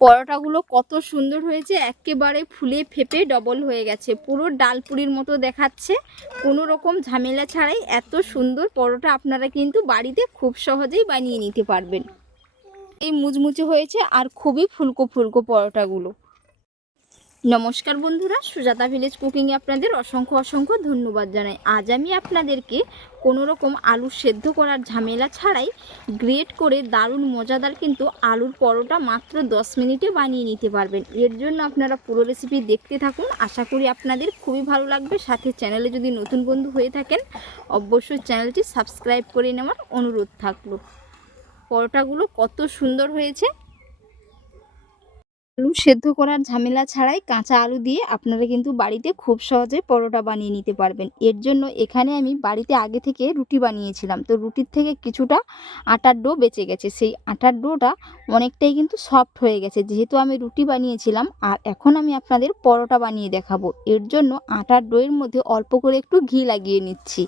পরোটাগুলো কত সুন্দর হয়েছে, একেবারে ফুলে ফেপে ডবল হয়ে গেছে। পুরো ডালপুরির মতো দেখাচ্ছে, কোনো রকম ঝামেলা ছাড়াই এত সুন্দর পরোটা আপনারা কিন্তু বাড়িতে খুব সহজেই বানিয়ে নিতে পারবেন। এই মুচমুচে হয়েছে আর খুবই ফুলকো ফুলকো পরোটাগুলো। নমস্কার বন্ধুরা, সুজাতা ভিলেজ কুকিংয়ে আপনাদের অসংখ্য অসংখ্য ধন্যবাদ জানাই। আজ আমি আপনাদেরকে কোনো রকম আলু সেদ্ধ করার ঝামেলা ছাড়াই গ্রেট করে দারুণ মজাদার কিন্তু আলুর পরোটা মাত্র 10 মিনিটে বানিয়ে নিতে পারবেন। এর জন্য আপনারা পুরো রেসিপি দেখতে থাকুন। আশা করি আপনাদের খুবই ভালো লাগবে। সাথে চ্যানেলে যদি নতুন বন্ধু হয়ে থাকেন, অবশ্যই চ্যানেলটি সাবস্ক্রাইব করে নেওয়ার অনুরোধ থাকল। পরোটাগুলো কত সুন্দর হয়েছে। আলু সেদ্ধ করার ঝামেলা ছাড়াই কাঁচা আলু দিয়ে আপনারা কিন্তু বাড়িতে খুব সহজে পরোটা বানিয়ে নিতে পারবেন। এর জন্য এখানে আমি বাড়িতে আগে থেকে রুটি বানিয়েছিলাম। তো রুটির থেকে কিছুটা আটার ডো বেঁচে গেছে। সেই আটার ডোটা অনেকটাই কিন্তু সফট হয়ে গেছে। যেহেতু আমি রুটি বানিয়েছিলাম, আর এখন আমি আপনাদের পরোটা বানিয়ে দেখাবো। এর জন্য আটার ডোয়ের মধ্যে অল্প করে একটু ঘি লাগিয়ে নিচ্ছি।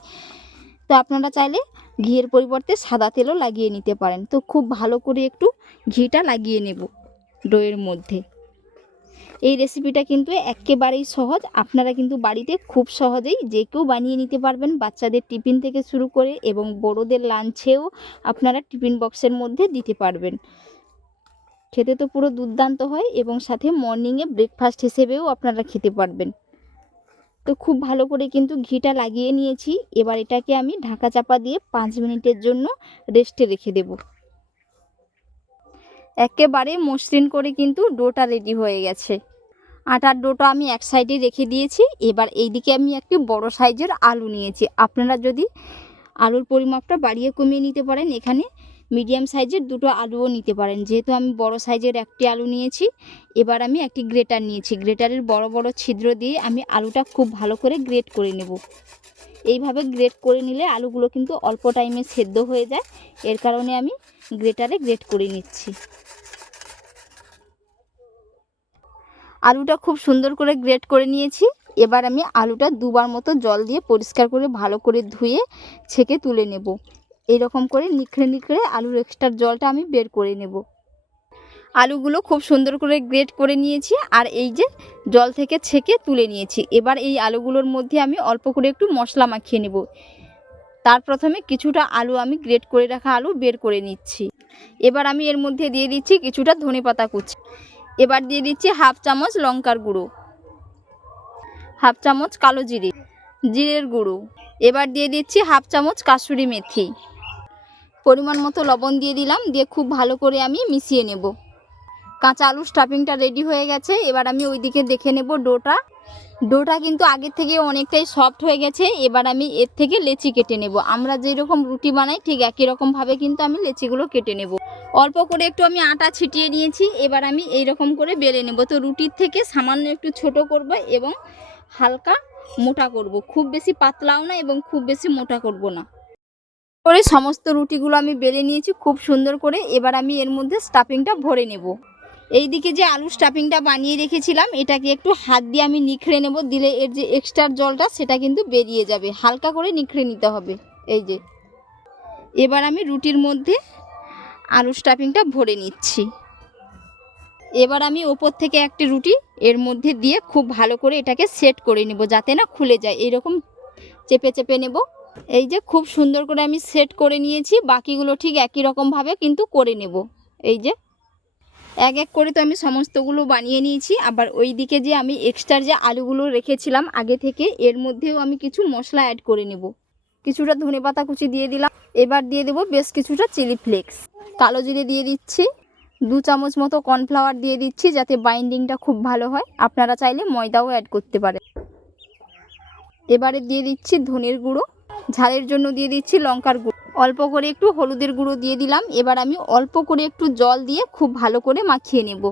তো আপনারা চাইলে ঘিয়ের পরিবর্তে সাদা তেলও লাগিয়ে নিতে পারেন। তো খুব ভালো করে একটু ঘিটা লাগিয়ে নেব। ডোয়ের মধ্যে। এই রেসিপিটা কিন্তু একেবারেই সহজ। আপনারা কিন্তু বাড়িতে খুব সহজেই যে কেউ বানিয়ে নিতে পারবেন। বাচ্চাদের টিফিন থেকে শুরু করে এবং বড়োদের লাঞ্চেও আপনারা টিফিন বক্সের মধ্যে দিতে পারবেন। খেতে তো পুরো দুর্দান্ত হয় এবং সাথে মর্নিংয়ে ব্রেকফাস্ট হিসেবেও আপনারা খেতে পারবেন। তো খুব ভালো করে কিন্তু ঘিটা লাগিয়ে নিয়েছি। এবার এটাকে আমি ঢাকা চাপা দিয়ে পাঁচ মিনিটের জন্য রেস্টে রেখে দেবো। একেবারে মসৃণ করে কিন্তু ডোটা রেডি হয়ে গেছে। আটার ডোটা আমি এক সাইডে রেখে দিয়েছি, এবার এইদিকে আমি একটি বড় সাইজের আলু নিয়েছি। আপনারা যদি আলুর পরিমাপটা বাড়িয়ে কমিয়ে নিতে পারেন, এখানে মিডিয়াম সাইজের দুটো আলুও নিতে পারেন। যেহেতু আমি বড় সাইজের একটি আলু নিয়েছি, এবার আমি একটি গ্রেটার নিয়েছি। গ্রেটারের বড় বড় ছিদ্র দিয়ে আমি আলুটা খুব ভালো করে গ্রেট করে নেব। এইভাবে গ্রেট করে নিলে আলুগুলো কিন্তু অল্প টাইমে সেদ্ধ হয়ে যায়। এর কারণে আমি গ্রেটারে গ্রেট করে নিচ্ছি। আলুটা খুব সুন্দর করে গ্রেট করে নিয়েছি। এবার আমি আলুটা দুবার মতো জল দিয়ে পরিষ্কার করে ভালো করে ধুয়ে ছেঁকে তুলে নেব। এইরকম করে নিখড়ে নিখড়ে আলুর এক্সট্রা জলটা আমি বের করে নেব। আলুগুলো খুব সুন্দর করে গ্রেট করে নিয়েছি আর এই যে জল থেকে ছেঁকে তুলে নিয়েছি। এবার এই আলুগুলোর মধ্যে আমি অল্প করে একটু মশলা মাখিয়ে নেব। তার প্রথমে কিছুটা আলু আমি গ্রেট করে রাখা আলু বের করে নিচ্ছি। এবার আমি এর মধ্যে দিয়ে দিচ্ছি কিছুটা ধনে পাতা কুচি। এবার দিয়ে দিচ্ছি হাফ চামচ লঙ্কার গুঁড়ো। হাফ চামচ কালো জিরে। জিরের গুঁড়ো। এবার দিয়ে দিচ্ছি হাফ চামচ কাসুরি মেথি। পরিমাণ মতো লবণ দিয়ে দিলাম, দিয়ে খুব ভালো করে আমি মিশিয়ে নেব। কাঁচা আলুর স্টাফিংটা রেডি হয়ে গেছে। এবার আমি ওইদিকে দেখে নেব ডোটা। ডোটা কিন্তু আগের থেকে অনেকটাই সফট হয়ে গেছে। এবার আমি এর থেকে লেচি কেটে নেব। আমরা যেই রকম রুটি বানাই, ঠিক একই রকমভাবে কিন্তু আমি লেচিগুলো কেটে নেব। অল্প করে একটু আমি আটা ছিটিয়ে নিয়েছি। এবার আমি এই রকম করে বেলে নেব। তো রুটির থেকে সামান্য একটু ছোট করব এবং হালকা মোটা করব। খুব বেশি পাতলাও না এবং খুব বেশি মোটা করব না। করে সমস্ত রুটিগুলো আমি বেলে নিয়েছি খুব সুন্দর করে। এবার আমি এর মধ্যে স্টাফিংটা ভরে নেব। এইদিকে যে আলু স্টাফিংটা বানিয়ে রেখেছিলাম, এটাকে একটু হাত দিয়ে আমি নিখড়ে নেব, দিলে এর যে এক্সট্রা জলটা সেটা কিন্তু বেরিয়ে যাবে। হালকা করে নিখড়ে নিতে হবে, এই যে। এবার আমি রুটির মধ্যে আলু স্টাফিংটা ভরে নিচ্ছি। এবার আমি ওপর থেকে একটি রুটি এর মধ্যে দিয়ে খুব ভালো করে এটাকে সেট করে নেব, যাতে না খুলে যায়। এরকম চেপে চেপে নেব। এই যে খুব সুন্দর করে আমি সেট করে নিয়েছি, বাকিগুলো ঠিক একই রকমভাবে কিন্তু করে নেব। এই যে এক এক করে তো আমি সমস্তগুলো বানিয়ে নিয়েছি। আবার ওই দিকে যে আমি এক্সট্রা যে আলুগুলো রেখেছিলাম আগে থেকে, এর মধ্যেও আমি কিছু মশলা অ্যাড করে নেব। কিছুটা ধনে পাতা কুচি দিয়ে দিলাম। এবার দিয়ে দেবো বেশ কিছুটা চিলি ফ্লেক্স কালো জিরে দিয়ে দিচ্ছি। দু চামচ মতো কর্নফ্লাওয়ার দিয়ে দিচ্ছি যাতে বাইন্ডিংটা খুব ভালো হয়। আপনারা চাইলে ময়দাও অ্যাড করতে পারেন। এবারে দিয়ে দিচ্ছি ধনের গুঁড়ো। ঝালের জন্য দিয়ে দিচ্ছি লঙ্কার গুঁড়ো। অল্প করে একটু হলুদের গুঁড়ো দিয়ে দিলাম। এবার আমি অল্প করে একটু জল দিয়ে খুব ভালো করে মাখিয়ে নেব।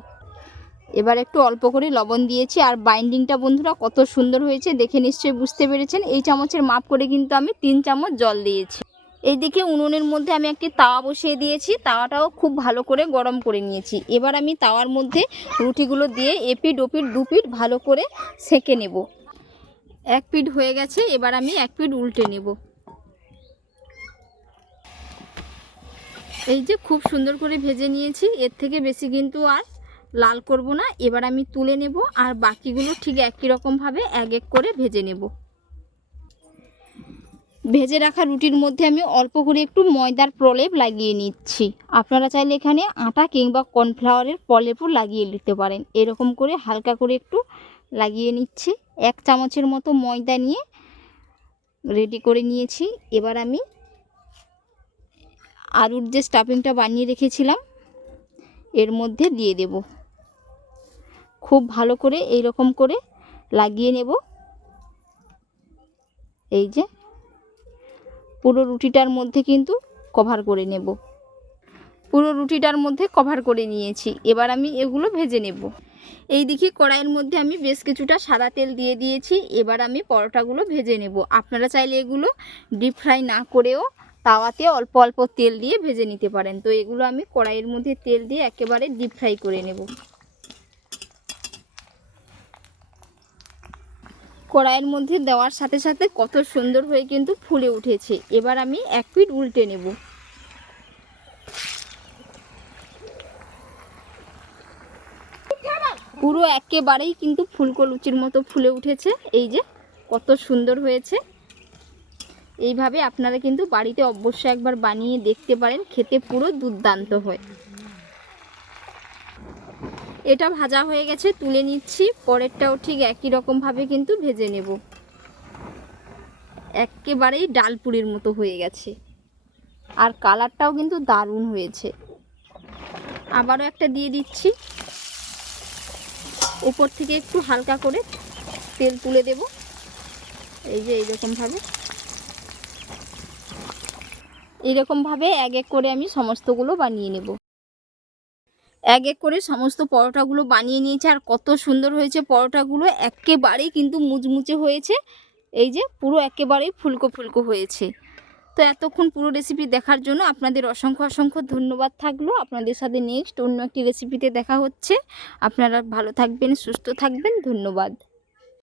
এবার একটু অল্প করে লবণ দিয়েছি। আর বাইন্ডিংটা বন্ধুরা কত সুন্দর হয়েছে, দেখে নিশ্চয়ই বুঝতে পেরেছেন। এই চামচের মাপ করে কিন্তু আমি তিন চামচ জল দিয়েছি। এইদিকে উনুনের মধ্যে আমি একটি তাওয়া বসিয়ে দিয়েছি। তাওয়াটাও খুব ভালো করে গরম করে নিয়েছি। এবার আমি তাওয়ার মধ্যে রুটিগুলো দিয়ে এপিট ওপিট দু পিঠ ভালো করে সেঁকে নেব। এক পিঠ হয়ে গেছে। এবার আমি এক পিঠ উল্টে নেব। এই যে খুব সুন্দর করে ভেজে নিয়েছি, এর থেকে বেশি কিন্তু আর লাল করব না। এবার আমি তুলে নেব আর বাকিগুলো ঠিক একই রকমভাবে এক এক করে ভেজে নেব। ভেজে রাখা রুটির মধ্যে আমি অল্প করে একটু ময়দার প্রলেপ লাগিয়ে নিচ্ছি। আপনারা চাইলে এখানে আটা কিংবা কর্নফ্লাওয়ারের প্রলেপও লাগিয়ে নিতে পারেন। এরকম করে হালকা করে একটু লাগিয়ে নিচ্ছি। এক চামচের মতো ময়দা নিয়ে রেডি করে নিয়েছি। এবার আমি আলুর যে স্টাফিংটা বানিয়ে রেখেছিলাম, এর মধ্যে দিয়ে দেব। খুব ভালো করে এই রকম করে লাগিয়ে নেব। এই যে, পুরো রুটিটার মধ্যে কিন্তু কভার করে নেব। পুরো রুটিটার মধ্যে কভার করে নিয়েছি। এবার আমি এগুলো ভেজে নেব। এই দিকে কড়াইয়ের মধ্যে আমি বেশ কিছুটা সাদা তেল দিয়ে দিয়েছি। এবার আমি পরোটাগুলো ভেজে নেব। আপনারা চাইলে এগুলো ডিপ ফ্রাই না করেও তাওয়াতে অল্প অল্প তেল দিয়ে ভেজে নিতে পারেন। তো এগুলো আমি কড়াইয়ের মধ্যে তেল দিয়ে একেবারে ডিপ ফ্রাই করে নেব। কড়াইয়ের মধ্যে দেওয়ার সাথে সাথে কত সুন্দর হয়ে কিন্তু ফুলে উঠেছে। এবার আমি এক পিট উল্টে নেব। পুরো একেবারেই কিন্তু ফুলকো লুচির মতো ফুলে উঠেছে। এই যে কত সুন্দর হয়েছে। এইভাবে আপনারা কিন্তু বাড়িতে অবশ্যই একবার বানিয়ে দেখতে পারেন, খেতে পুরো দুর্দান্ত হয়। এটা ভাজা হয়ে গেছে, তুলে নিচ্ছি, পরেরটাও ঠিক একই রকমভাবে কিন্তু ভেজে নেব। একেবারেই ডালপুরির মতো হয়ে গেছে। আর কালারটাও কিন্তু দারুণ হয়েছে। আবারও একটা দিয়ে দিচ্ছি। উপর থেকে একটু হালকা করে তেল তুলে দেব। এই যে এইরকমভাবে। এইরকমভাবে এক এক করে আমি সমস্তগুলো বানিয়ে নেব। এক এক করে সমস্ত পরোটাগুলো বানিয়ে নিয়েছে আর কত সুন্দর হয়েছে পরোটাগুলো। একেবারেই কিন্তু মুচমুচে হয়েছে। এই যে পুরো একেবারেই ফুলকো ফুলকো হয়েছে। তো এতক্ষণ পুরো রেসিপি দেখার জন্য আপনাদের অসংখ্য অসংখ্য ধন্যবাদ থাকল। আপনাদের সাথে নেক্সট অন্য একটি রেসিপিতে দেখা হচ্ছে। আপনারা ভালো থাকবেন, সুস্থ থাকবেন। ধন্যবাদ।